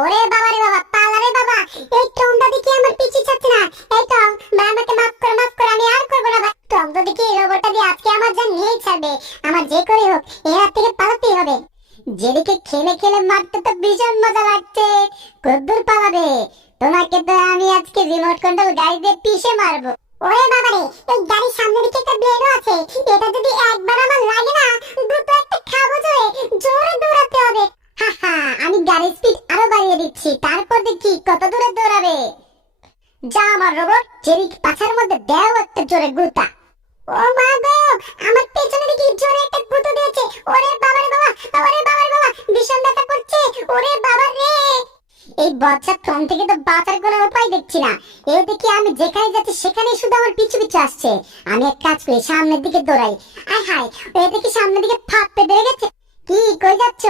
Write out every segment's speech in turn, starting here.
ওরে বাবা রে বাবা, পালা রে বাবা। এই টমটা দেখি আমার পিছু ছাড়ছে না। এই টম, ভাই আমাকে মাফ কর, আমি আর করবো না ভাই। টম তো দেখি এই রোবটটা দিয়ে আজকে আমার জান নিয়েই ছাড়বে। আমার যে করে হোক এর হাত থেকে পালাতেই হবে। জেরিকে খেলে খেলে মারতে তো ভীষণ মজা লাগছে। কদ্দুর পালাবে? তোমাকে তো আমি আজকে রিমোট কন্ট্রোল গাড়ি দিয়ে পিষে মারবো। ওরে বাবা রে, এই গাড়ির সামনে দিকে একটা ব্লেডও আছে। এটা যদি একবার আমার লাগে না, দুটো একটা খাবো জোরে। জোরে দৌড়াতে হবে। হাহা, আমি গাড়ির স্পিড আরো বাড়িয়ে দিচ্ছি, তারপর দেখি কত দূরে দৌড়াবে। যা আমার রোবট, জেরি পাছার মধ্যে দেও একটা জোরে গুতা। ও মা গো, আমার পেছনে দেখি জোরে একটা গুঁতো দিয়েছে। ওরে বাবা রে বাবা, ওরে বাবা রে বাবা, ভীষণ ব্যথা করছে। ওরে বাবা রে, এই বজ্জাত টম থেকে তো বাঁচার কোনো উপায় দেখছি না। এই দেখি আমি যেখানে যাচ্ছি সেখানেই শুধু আমার পিছু পিছু আসছে। আমি এক কাজ করি, সামনের দিকে দৌড়াই। আয় হায়, এই দেখি সামনের দিকে ফাঁপতে বেড়ে গেছে। কি কই যাচ্ছ?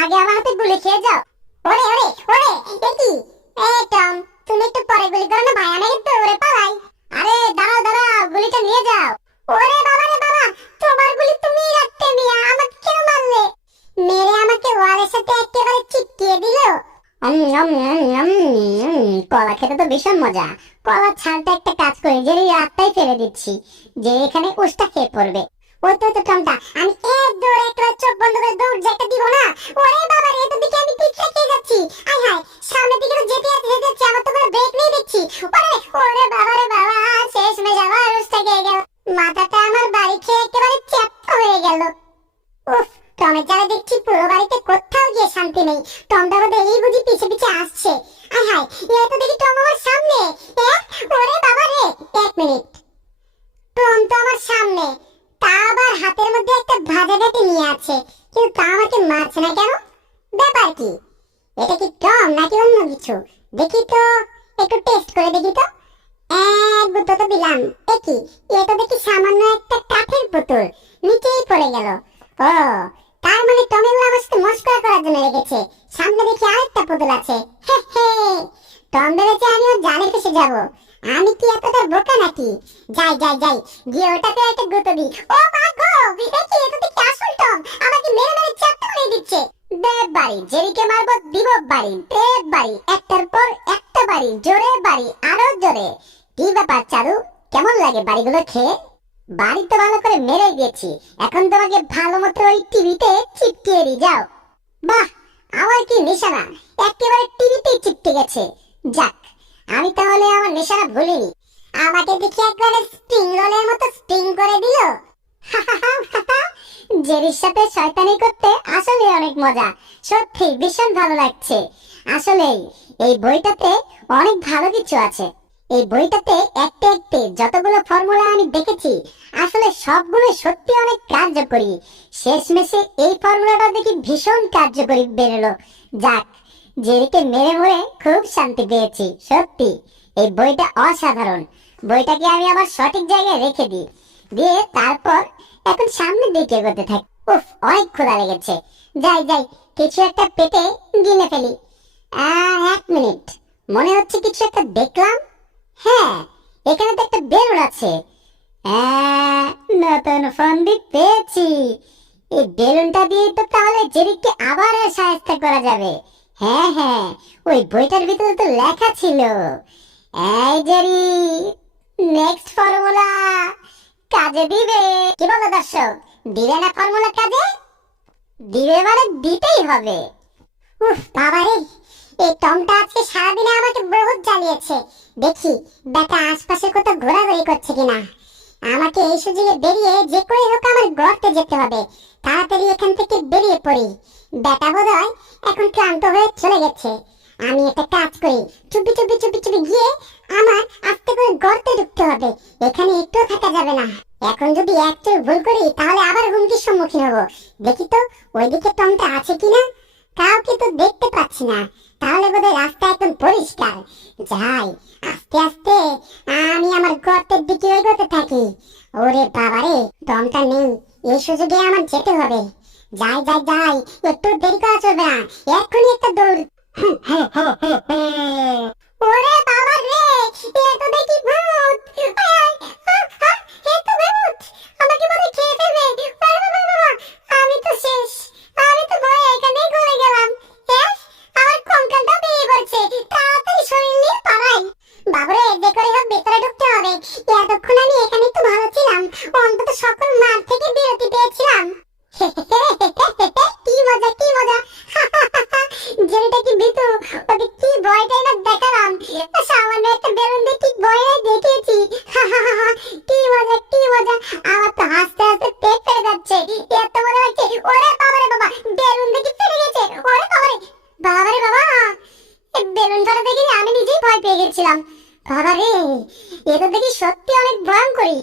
আগে আমার হাতে গুলি খেয়ে যাও। ওরে ওরে ওরে, এ কি? এই টম, তুমি একটু পরে গুলি করো না ভাই, আমি কিন্তু দৌড়ে পালাই। আরে দাঁড়াও দাঁড়াও, গুলিটা নিয়ে যাও। ওরে বাবা রে বাবা, তোমার গুলি তুমি রাখতে মিয়া, আমাকে কেন মারলে? মেরে আমাকে ওয়ালের সাথে একেবারে চিপকিয়ে দিল। কলা খেতে তো ভীষণ মজা। কলা ছালটা একটা কাজ করি, যে রাস্তায় ফেলে দিচ্ছি, যে এখানে উষ্টা খেয়ে পড়বে। ওই তো টমটা, আমি এক দৌড়ে একেবারে চোখ বন্ধ করে দৌড় যে একটা দিব না। ওরে বাবা রে, এত দিকে আমি পিছলে খেয়ে যাচ্ছি। আয় হায়, সামনের দিকে তো যেতে যাচ্ছি, আমার তো কোনো ব্রেক নেই দেখছি। ওরে ওরে বাবা রে বাবা, শেষ মেশ আমার উষ্টা খেয়ে গেল। মাথাটা আমার বাড়ি খেয়ে একেবারে চ্যাপ্টা হয়ে গেল। উফ, টমের জ্বালা দেখছি পুরো বাড়িতে কোথাও গিয়ে শান্তি নেই। টমটা বোধহয় এই বুঝি পিছে পিছে আসছে। আয় হায়, এই তো দেখি টম আমার সামনে। ওরে বাবা রে, এক মিনিট, টম তো আমার সামনে, তা আবার হাতের মধ্যে একটা ভাজা কাঠি নিয়ে আছে, কিন্তু তা আমাকে মারছে না কেন? ব্যাপার কি? এটা কি টম নাকি অন্য কিছু? দেখি তো, একটু টেস্ট করে দেখি তো। এক গুঁতো তো দিলাম। দেখি, এ তো দেখি সামান্য একটা কাঠের পুতুল, নিচেই পড়ে গেল। ও, তার মানে টম এগুলো আমার সাথে মস্করা করার জন্য রেখেছে। সামনে দেখি আরেকটা পুতুল আছে। হে হে, টম ভেবেছে আমি ওর জালে ফেসে যাব। আমি কি এতটা বোকা নাকি? যাই যাই যাই, গিয়ে ওটাতে একটা গুঁতো দিই। ও মা গো, দেখি এটা দেখি আসল টম, আমাকে মেরে মেরে চ্যাপ্টা করে দিচ্ছে। দেব বাড়ি, জেরিকে মারবো, দিব বাড়ি, দেব বাড়ি, একটার পর একটা বাড়ি, জোরে বাড়ি, আরো জোরে। কি ব্যাপার চারু, কেমন লাগে বাড়িগুলো খেয়ে? বাড়ি তো ভালো করে মেরে দিয়েছি, এখন তোমাকে ভালো মতো ওই টিভিতে চিপকিয়ে দি, যাও। বাহ, আমার কি নিশানা, একেবারে টিভিতেই চিপকে গেছে। যাক, আমি তাহলে আমার নিশানা ভুলিনি। আমাকে দেখি একবারে স্প্রিং রোলের মতো স্প্রিং করে দিল। জেরির সাথে শয়তানি করতে আসলে অনেক মজা, সত্যি ভীষণ ভালো লাগছে। আসলেই এই বইটাতে অনেক ভালো কিছু আছে। এই বইটাতে একটা একটা যতগুলো ফর্মুলা আমি দেখেছি, আসলে সবগুলো সত্যি অনেক কার্যকরী। শেষমেশে এই ফর্মুলাটা দেখি ভীষণ কার্যকরী বেরোলো। যাক, জেরিকে মেরে মরে খুব শান্তি পেয়েছি। সত্যি এই বইটা অসাধারণ। বইটাকে আমি আবার সঠিক জায়গায় রেখে দিই, দিয়ে তারপর এখন সামনের দিকে এগোতে থাকি। উফ, অনেক ক্ষুধা লেগেছে। যাই যাই, কিছু একটা পেটে গিলে ফেলি। এক মিনিট, মনে হচ্ছে কিছু একটা দেখলাম। হ্যাঁ, এখানে তো একটা বেলুন আছে। নতুন ফন্দি পেয়েছি। এই বেলুনটা দিয়ে তো তাহলে জেরিকে আবার সাহায্য করা যাবে। হ্যাঁ হ্যাঁ, ওই বইটার ভিতরে তো লেখা ছিল, এই জেরি, নেক্সট ফর্মুলা কাজে দিবে। কি বলো দর্শক, দিবে না ফর্মুলা কাজে? দিবে মানে দিতেই হবে। উফ বাবা রে, এই টমটা আজকে সারাদিনে আমাকে বহুত জ্বালিয়েছে। দেখি বেটা আশপাশে কোথাও ঘোরাঘুরি করছে কিনা। আমাকে এই সুযোগে বেরিয়ে যে করে হোক আমার গর্তে যেতে হবে। তাড়াতাড়ি এখান থেকে বেরিয়ে পড়ি। বেটা বোধহয় এখন ক্লান্ত হয়ে চলে গেছে। আমি একটা কাজ করি, চুপি চুপি চুপি চুপি গিয়ে আমার আস্তে করে গর্তে ঢুকতে হবে। এখানে একটু থাকা যাবে না। এখন যদি একটু ভুল করি তাহলে আবার হুমকির সম্মুখীন হব। দেখি তো ওইদিকে টমটা আছে কিনা। কাউকে তো দেখতে পাচ্ছি না, তাহলে বোধহয় রাস্তা একদম পরিষ্কার। যাই আস্তে আস্তে, আমি আমার গর্তের দিকে এগোতে থাকি। ওরে বাবারে, টমটা নেই, এই সুযোগে আমার যেতে হবে। যাই যাই যাই, একটু দেরি করা চলবে না, এক্ষুনি একটা দৌড়। ওরে বাবা রে, এ তো দেখি ভূত। এ তো ভূত, আমাকে মনে খেয়ে ফেলবে। আমি তো শেষ, আমি তো ভয়ে এখানেই গলে গেলাম। আমার কঙ্কালটা ওকে কি ভয়টাই না দেখালাম, সামান্য একটা বেলুন দিয়ে কি ভয় দেখিয়েছি। কি মজা কি মজা, আমার তো হাসতে হাসতে পেট ফেটে যাচ্ছে, এত মজা লাগছে। ওরে বাবারে বাবা, বেলুন দেখি ফেটে গেছে। ওরে বাবারে বাবারে বাবা, এই বেলুন ফাটা দেখে আমি নিজেই ভয় পেয়ে গেছিলাম। বাবারে, এটা দেখি সত্যি অনেক ভয়ঙ্করী।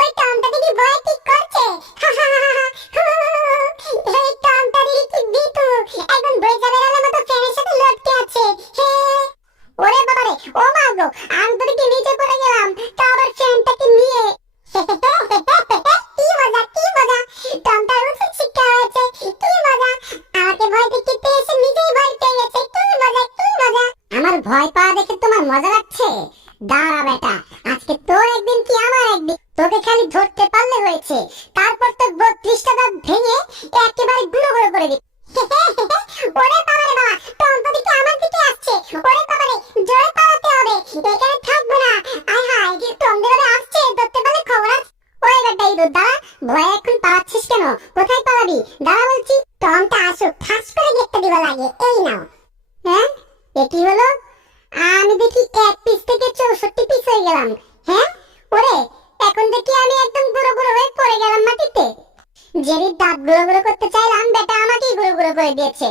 ওই টমটা দেখি ভয় ঠিক করছে। এই টমটা দেখি কি বিতু, একদম বইটা বেরানোর মতো ফ্যানের সাথে লটকে আছে। ওরে বাবারে, ও মা গো, আমি তো দেখি নিচে পড়ে গেলাম, তা আবার ফ্যানটাকে নিয়ে। কি মজা কি মজা, টমটার উচিত শিক্ষা হয়েছে। কি মজা, আমাকে ভয় দেখিতে এসে নিজেই ভয় পেয়ে গেছে। কি মজা কি মজা। আমার ভয় পাওয়া দেখে তোমার মজা লাগছে? দাঁড়া বেটা, আজকে তোর একদিন কি আমার একদিন। তোকে খালি ধরতে পারলে হয়েছে, তারপর তো 32টা দাঁত ভেঙে একেবারে গুঁড়ো গুঁড়ো করে দিই। ওরে বাবারে বাবা, টমটা দিকে আমার দিকে আসছে। ওরে বাবারে, জোরে পালাতে হবে, এখানে থাকবো না। আয় হায়, টম দিকে আসছে, ধরতে পারলে খবর আছে। ওই বেটা ইঁদুর, দাঁড়া, ভয়ে এখন পালাচ্ছিস কেন? কোথায় পালাবি? দাঁড়া বলছি। টমটা আসুক, ঠাস করে গেটটা দিবা লাগে। এই নাও। হ্যাঁ, এ কি হলো? আমি দেখি 1 পিস থেকে 64 পিস হয়ে গেলাম। হ্যাঁ, ওরে, এখন দেখি আমি একদম গুঁড়ো গুঁড়ো হয়ে পড়ে গেলাম মাটিতে। জেরির দাঁত গুঁড়ো গুঁড়ো করতে চাইলাম, বেটা আমাকেই গুঁড়ো গুঁড়ো করে দিয়েছে।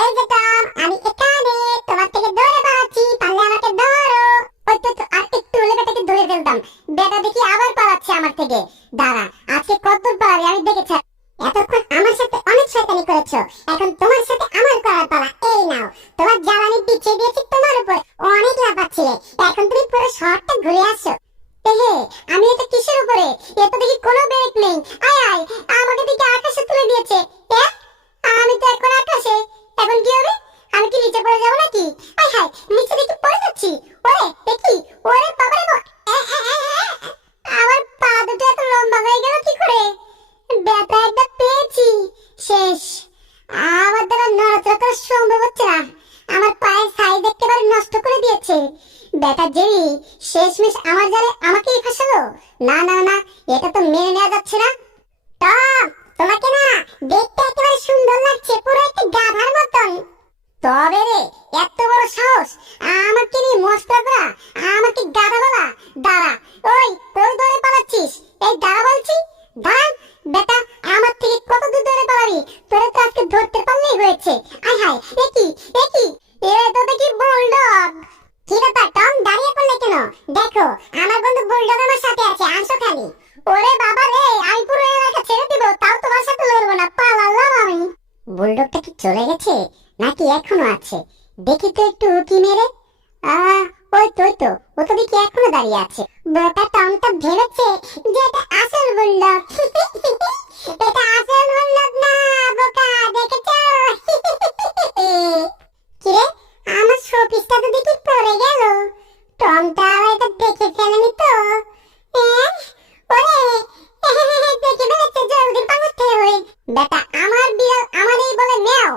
এই যে টম, আমি এখানে তোমার থেকে দৌড়ে পালাচ্ছি, পারলে আমাকে ধরো। ওই তো, আর একটু হলে বেটাকে ধরে ফেলতাম। বেটা দেখি আবার পালাচ্ছে আমার থেকে। দাঁড়া, আজকে কতদূর পালাবি আমি দেখেছি। এতক্ষণ আমার সাথে অনেক শয়তানি করেছো, এখন তোমার সাথে আমার করার পালা। এই নাও, তোমার জ্বালানি বিছিয়ে দিয়েছি তোমার উপর, অনেক লাফাচ্ছিলে, এখন তুমি পুরো শহরটা ঘুরে আসো। এহে, আমি এটা কিসের উপরে? এত দেখি কোনো ব্রেক নেই। আয় আয়, আমাকে দেখি আকাশে তুলে দিয়েছে। হ্যাঁ, আমি তো এখন আকাশে, এখন কি হবে? আমি কি নিচে পড়ে যাবো নাকি? আয় হায়, নিচে দেখি পড়ে যাচ্ছি। ওরে দেখি, ওরে বাবারে বাবা, আমার পা দুটো এত লম্বা হয়ে গেল কি করে? ব্যথা একটা পেয়েছি, শেষ। আমার দ্বারা নড়াচড়া করা সম্ভব হচ্ছে না, আমার পায়ের সাইজ একেবারে নষ্ট করে দিয়েছে। বেটা জেরি শেষমেশ আমার জালে আমাকেই ফাঁসালো। না না না, এটা তো মেনে নেওয়া যাচ্ছে না। টম, তোমাকে না দেখতে একেবারে সুন্দর লাগছে, পুরো একটা গাধার মতন। তবে রে, এত বড় সাহস আমাকে নিয়ে মস্করা করা, আমাকে গাধা বলা। দাঁড়া, ওই কই দৌড়ে পালাচ্ছিস? এই দাঁড়া বলছি, দাঁড়া। বেটা, আমার থেকে কত দূর দৌড়ে পালাবি? তোরা তো আজকে ধরতে পারলেই হয়েছে। আয় হায়, একই একই, এ তো দেখি বুলডগ। কি ব্যাপার টম, দাঁড়িয়ে পড়লে কেন? দেখো, আমার বন্ধু বুলডগ আমার সাথে আছে, আসো খালি। ওরে বাবা রে, আমি পুরো এলাকা ছেড়ে দিব, তাও তোমার সাথে লড়বো না, পালালাম আমি। বুলডগটা কি চলে গেছে নাকি এখনো আছে? দেখি তো একটু উকি মেরে। ওই তো ওই তো, ও তো দেখি এখনো দাঁড়িয়ে আছে। বোকা টমটা ভেবেছে যে এটা আসল বুলডগ। এটা আসল বুলডগ না, বোকা, দেখেছো? কিরে, আমার শোপিসটা তো দেখি পড়ে গেল। টমটা আবার এটা দেখে ফেলেনি তো? ওরে, দেখে ফেলেছে, জলদি পালাতে হবে। বেটা, আমার বিড়াল আমারই বলে নেও।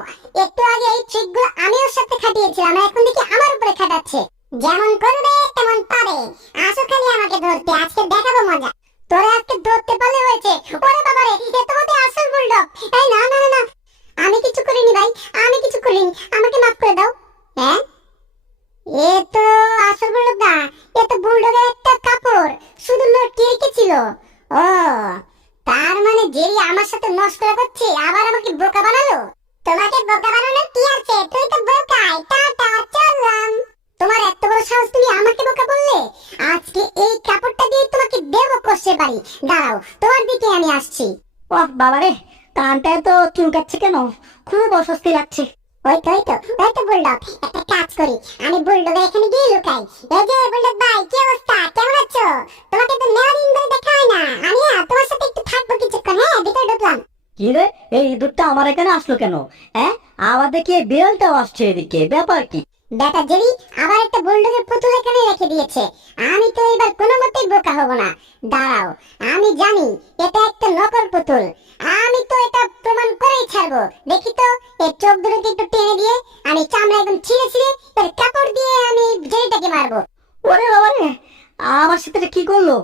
একটু আগে এই ট্রিকগুলো আমি ওর সাথে খাটিয়েছিলাম, এখন দেখি আমার উপরে খাটাচ্ছে। যেমন করবে তেমন পাবে, আসো খালি আমাকে ধরতে, আজকে দেখাবো মজা। তোরা আজকে ধরতে পারলে হয়েছে। ওরে বাবারে, এ তো বোধহয় আসল বুলডগ। এই না না না, আমি কিছু করিনি ভাই, আমি কিছু করিনি, আমাকে মাফ করে দাও। হ্যাঁ, এ তো আসল বুলডগ না, এ তো বুলডগের একটা কাপড় শুধু লটকিয়ে রেখেছিল। ও, তার মানে জেরি আমার সাথে মস্করা করছে, আবার আমাকে বোকা বানালো। তোমাকে বোকা বানানোর কি আছে? তুই তো বোকাই। টাটা, চললাম। তোমার এত বড় সাহস, তুমি আমাকে বোকা বললে? আজকে এই কাপড়টা দিয়ে তোমাকে দেবো কষে বাড়ি। দাঁড়াও, তোমার দিকে আমি আসছি। ওহ বাবারে, কানটা তো চুলকাচ্ছে কেন? খুব অস্বস্তি লাগছে। ওই তো ওই তো ওই তো বুলডগ, একটা কাজ করি, আমি বুলডগের এখানে গিয়ে লুকাই। এই যে বুলডগ ভাই, কি অবস্থা, কেমন আছো? তোমাকে তো নেওয়া দিন ধরে দেখা হয় না, আমি না তোমার সাথে একটু থাকবো কিছুক্ষণ। হ্যাঁ, ভিতরে ঢুকলাম। কি রে, এই ইঁদুরটা আমার এখানে আসলো কেন? হ্যাঁ, আবার দেখি এই বিড়ালটাও আসছে এদিকে, ব্যাপার কি? বেটা জেরি আবার একটা বুলডগের পুতুল এখানে রেখে দিয়েছে। আমি তো এবার কোনো মতেই বোকা হব না। দাঁড়াও, আমি জানি এটা একটা নকল পুতুল, আমি তো এটা প্রমাণ করেই ছাড়বো। দেখি তো, এর চোখ দুটোকে একটু টেনে দিয়ে আমি চামড়া একদম ছিঁড়ে ছিঁড়ে এর কাপড় দিয়ে আমি জেরিটাকে মারবো। ওরে বাবারে, আমার সাথে এটা কি করলো?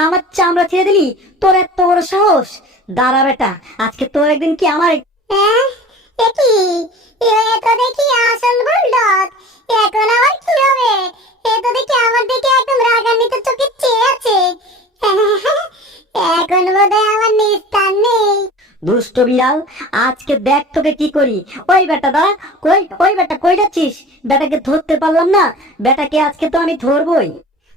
আমার চামড়া ছেড়ে দিলি? তোর এত বড় সাহস! দাঁড়া বেটা, আজকে তোর একদিন কি আমার হ্যাঁ, কি এ তো দেখি আসল বুলডগ। এখন আবার কি হবে? এ তো দেখি আমার দিকে একদম রাগান্বিত চোখে চেয়ে আছে। এখন বোধহয় আমার নিস্তার নেই। দুষ্ট বিড়াল, আজকে দেখ তোকে কি করি। ওই বেটা দাঁড়া, কই ওই বেটা কই যাচ্ছিস? বেটাকে ধরতে পারলাম না, বেটাকে আজকে তো আমি ধরবই।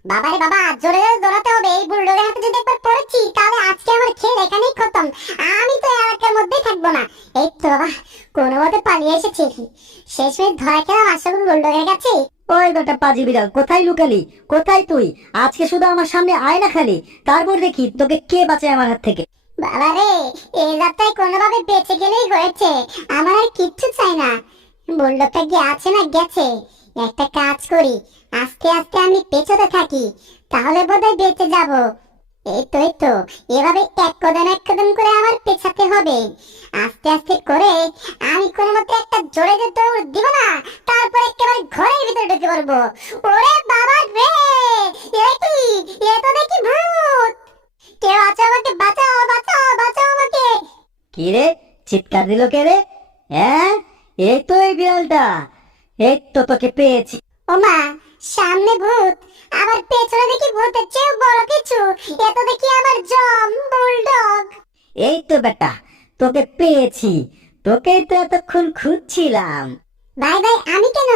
বাবারে বাবা, জোরে জোরে দৌড়াতে হবে। এই বুলডগের হাতে যদি একবার পড়েছি তাহলে আজকে আমার খেল এখানেই খতম। আমি তো এই এলাকার মধ্যেই থাকবো না। এই তো বাবা, কোনো মতে পালিয়ে এসেছি। শেষমেশ ধরা খেলাম আসল বুলডগের কাছে। ওই বেটা পাজি বিড়াল, কোথায় লুকালি? কোথায় তুই? আজকে শুধু আমার সামনে আয় না খালি, তারপর দেখি তোকে কে বাঁচায় আমার হাত থেকে। বাবারে, এই যাত্রায় কোনোভাবে বেঁচে গেলেই হয়েছে। আমার আর কিচ্ছু চাই না। বুলডগটা কি আছে না গেছে? একটা কাজ করি, আস্তে আস্তে আমি পেছতে থাকি, তাহলে বোধহয় বেঁচে যাব। এই তো এভাবে এক কদম করে আমার পেছাতে হবে। আস্তে আস্তে করে আমি কোনো মতে একটা জোরে যে দৌড় দিব না, তারপর একেবারে ঘরের ভিতরে ঢুকে পড়বো। ওরে বাবা রে, এ কি? এ তো দেখি ভূত। কেউ আছো আমাকে বাঁচাও, বাঁচাও, বাঁচাও আমাকে। কি রে, চিৎকার দিল কে রে? হ্যাঁ, এই তো এই বিড়ালটা। এই তো তোকে পেয়েছি। ওমা, সামনে ভূত, আবার পেছনে দেখি ভূতের চেয়েও বড় কিছু। এ তো দেখি আমার জম বুলডগ। এই তো বেটা, তোকে পেয়েছি। তোকেই তো এতক্ষণ খুঁজছিলাম। ভাই ভাই, আমি কেন?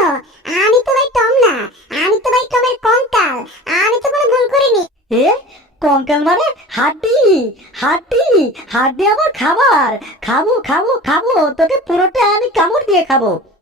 আমি তো ভাই টম না। আমি তো ভাই টমের কঙ্কাল। আমি তো কোনো ভুল করিনি। এ কঙ্কাল মানে হাড্ডি? হাড্ডি? হাড্ডি আমার খাবার। খাবো খাবো খাবো, তোকে পুরোটা আমি কামড় দিয়ে খাবো।